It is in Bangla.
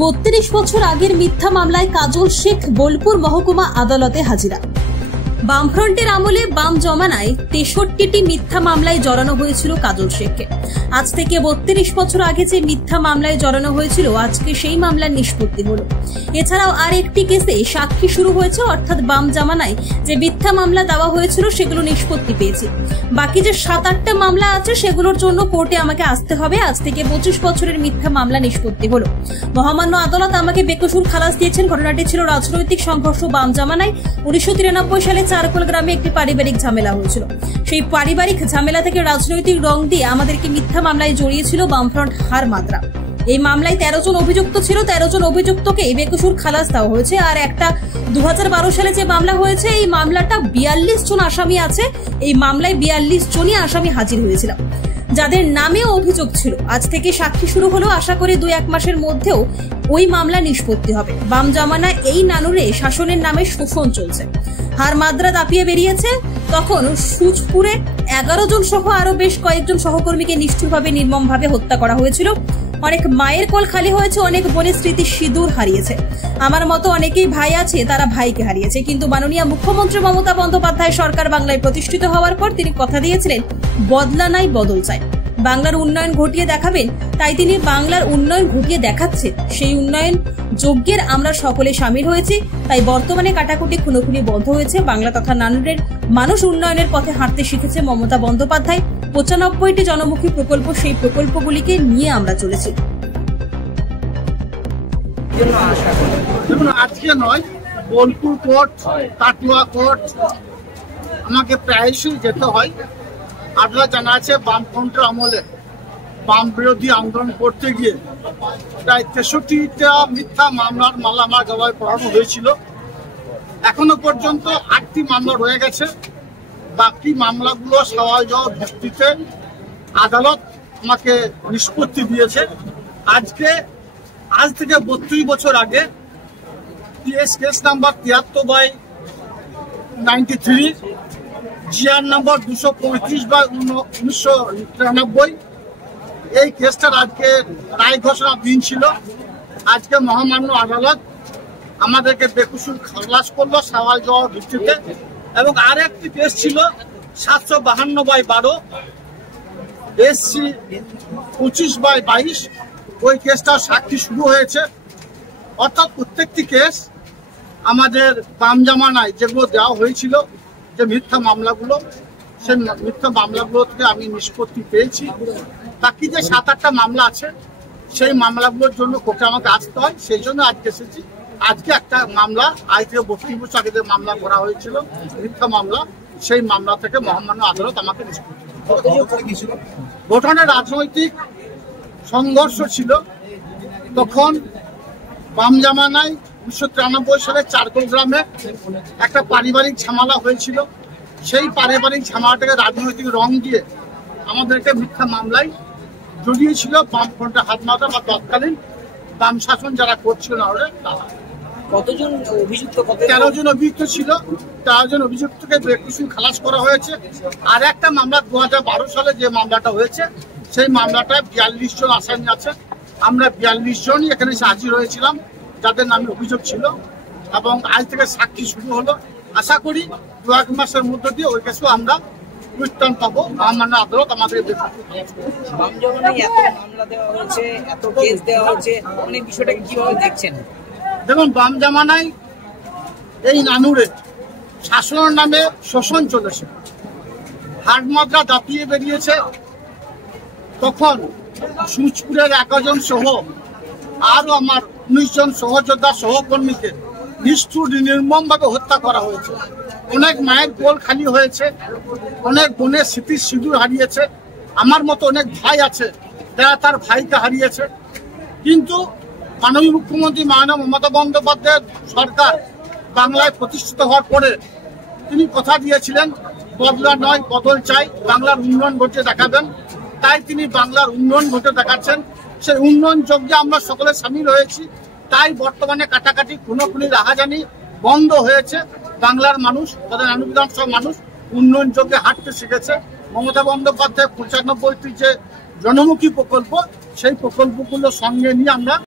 32 বছর আগের মিথ্যা মামলায় কাজল শেখ বোলপুর মহকুমা আদালতে হাজিরা। বামফ্রন্টের আমলে বাম জমানায় 63টি মিথ্যা মামলায় জড়ানো হয়েছিল কাজল শেখকে। আজ থেকে 32 বছর আগে যে মিথ্যা মামলায় জড়ানো হয়েছিল, আজকে সেই মামলার নিষ্পত্তি হলো। এছাড়াও আর একটি কেসে সাক্ষী শুরু হয়েছে, অর্থাৎ বাম জামানায় যে মিথ্যা মামলা দেওয়া হয়েছিল সেগুলো নিষ্পত্তি পেয়েছে। বাকি যে 7-8টা মামলা আছে সেগুলোর জন্য কোর্টে আমাকে আসতে হবে। আজ থেকে 25 বছরের মিথ্যা মামলা নিষ্পত্তি হলো। মহামান্য আদালত আমাকে বেকসুর খালাস দিয়েছেন। ঘটনাটি ছিল রাজনৈতিক সংঘর্ষ বাম জামানায়। 1993 সালে চারকোল গ্রামে একটি পারিবারিক ঝামেলা হয়েছিল। সেই পারিবারিক ঝামেলা থেকে রাজনৈতিক রং দিয়ে আমাদেরকে মিথ্যা মামলায় জড়িয়েছিল বামফ্রন্ট হার মাদ্রা। এই মামলায় 13 জন অভিযুক্ত ছিল। 13 জন অভিযুক্তকে বেকসুর খালাস দেওয়া হয়েছে। আর একটা 2012 সালে যে মামলা হয়েছে, এই মামলাটা 42 জন আসামি আছে। এই মামলায় 42 জনই আসামি হাজির হয়েছিল, যাদের নামেও অভিযোগ ছিল। আজ থেকে সাক্ষী শুরু হলো। আশা করি 2-1 মাসের মধ্যেও ওই মামলা নিষ্পত্তি হবে। বাম জামানায় এই নানুরে শাসনের নামে শোষণ চলছে। হার মাদ্রা দাপিয়ে বেরিয়েছে। তখন সুজপুরে 11 জন সহ আরো বেশ কয়েকজন সহকর্মীকে নিষ্ঠুরভাবে নির্মমভাবে হত্যা করা হয়েছিল। অনেক মায়ের কোল খালি হয়েছে, অনেক বোনের স্মৃতি সিঁদুর হারিয়েছে। আমার মতো অনেকেই ভাই আছে, তারা ভাইকে হারিয়েছে। কিন্তু মাননীয় মুখ্যমন্ত্রী মমতা বন্দ্যোপাধ্যায় সরকার বাংলায় প্রতিষ্ঠিত হওয়ার পর তিনি কথা দিয়েছিলেন, বদলা নাই বদল চাই। বাংলার উন্নয়ন ঘটিয়ে দেখাবেন, তাই তিনি বাংলার উন্নয়ন ঘটিয়ে দেখাচ্ছেন। সেই উন্নয়ন যজ্ঞের আমরা সকলে সামিল হয়েছি। তাই বর্তমানে কাটাকুটি খুনোখুনি বন্ধ হয়েছে। বাংলা তথা নানুরের মানুষ উন্নয়নের পথে হাঁটতে শিখেছে মমতা বন্দ্যোপাধ্যায়। 95টি জনমুখী প্রকল্প, সেই প্রকল্পগুলিকে নিয়ে আমরা চলেছি। আজকে নয়, বোলপুর কোর্ট, কাটুয়া কোর্ট আমাকে প্রায়শই যেতে হয়। আপনারা জানা আছে, বামফ্রন্টের আমলে বাম বিরোধী আন্দোলন করতে গিয়ে প্রায় 63টা মিথ্যা মামলার মালা আমার গলায় পড়ানো হয়েছিল। এখনো পর্যন্ত 8টি মামলা রয়ে গেছে। বাকি মামলাগুলো সওয়াল জবাব ভিত্তিতে আদালত আমাকে নিষ্পত্তি দিয়েছে। আজ থেকে 32 বছর আগে কেস নাম্বার 73/93, জিআর নাম্বার 235/1993, এই কেসটার আজকে রায় ঘোষণার দিন ছিল। আজকে মহামান্য আদালত আমাদেরকে বেকসুর খালাস করলো সওয়াল জবাব ভিত্তিতে। এবং আর একটি কেস ছিল 752/12, SC 25/22, ওই কেসটার সাক্ষী শুরু হয়েছে। অর্থাৎ প্রত্যেকটি কেস আমাদের বাম জামানায় যেগুলো দেওয়া হয়েছিল, যে মিথ্যা মামলাগুলো, সেই মিথ্যা মামলাগুলো থেকে আমি নিষ্পত্তি পেয়েছি। বাকি যে 7-8টা মামলা আছে, সেই মামলাগুলোর জন্য কোর্টে আমাকে আসতে হয়। সেই জন্য আজকে এসেছি। আজকে একটা মামলা, আজ থেকে 32 বছর আগে যে মামলা করা হয়েছিল মিথ্যা মামলা, সেই মামলা থেকে মহামান্য আদালত আমাকে নিষ্পত্তি। ঘটনার রাজনৈতিক সংঘর্ষ ছিল। তখন বাম জামানায় 1993 সালে চারকোল গ্রামে একটা পারিবারিক ঝামেলা হয়েছিল। সেই পারিবারিক ঝামেলাটাকে রাজনৈতিক রং দিয়ে আমাদেরকে মিথ্যা মামলায় জড়িয়েছিল বামফ্রন্টের হাত মাথা বা তৎকালীন বাম শাসন যারা করছিল না, তারা। কতজন অভিযুক্ত? 13 জন অভিযুক্ত ছিল। 13 জন অভিযুক্তকে বেকসুর খালাস করা হয়েছে। আর একটা মামলা 2012 সালে যে মামলাটা হয়েছে, সেই মামলাটায় 42 জন আসামি আছে। আমরা 42 জনই এখানে এসে হাজির হয়েছিলাম, যাদের নামে অভিযোগ ছিল। এবং আজ থেকে সাক্ষী শুরু হলো। আশা করি 2-1 মাসের মধ্য দিয়ে ওই কেসও আমরা প্রস্থান পাবো। মহামান্য আদালত আমাদের বাম জামানায় এত মামলা দেওয়া হয়েছে, এত কেস দেওয়া হয়েছে, আপনি বিষয়টাকে কিভাবে দেখছেন? দেখুন, বাম জামানায় এই নানুরে শাসনের নামে শোষণ চলেছে। হাট মাদ্রা দাপিয়ে বেরিয়েছে। তখন সুজপুরের 11 জন সহ আরো আমার 19 জন সহযোদ্ধা সহকর্মীকে নিষ্ঠুর নির্মমভাবে হত্যা করা হয়েছে। অনেক মায়ের কোল খালি হয়েছে, অনেক বোনের স্মৃতি সিঁদুর হারিয়েছে। আমার মতো অনেক ভাই আছে যারা তার ভাইকে হারিয়েছে। কিন্তু মাননীয় মুখ্যমন্ত্রী মাননীয় মমতা বন্দ্যোপাধ্যায়ের সরকার বাংলায় প্রতিষ্ঠিত হওয়ার পরে তিনি কথা দিয়েছিলেন, বদলা নয় বদল চাই, বাংলার উন্নয়ন ঘটিয়ে দেখাবেন। তাই তিনি বাংলার উন্নয়ন ঘটিয়ে দেখাচ্ছেন। সেই উন্নয়ন যজ্ঞে আমরা সকলে সামিল হয়েছি। তাই বর্তমানে কাটাকাটি খুনোখুনি রাহাজানি বন্ধ হয়েছে। বাংলার মানুষ, তাদের নানু বিধানসভার মানুষ উন্নয়ন যজ্ঞে হাঁটতে শিখেছে। মমতা বন্দ্যোপাধ্যায় 95টি যে জনমুখী প্রকল্প, সেই প্রকল্পগুলো সঙ্গে নিয়ে আমরা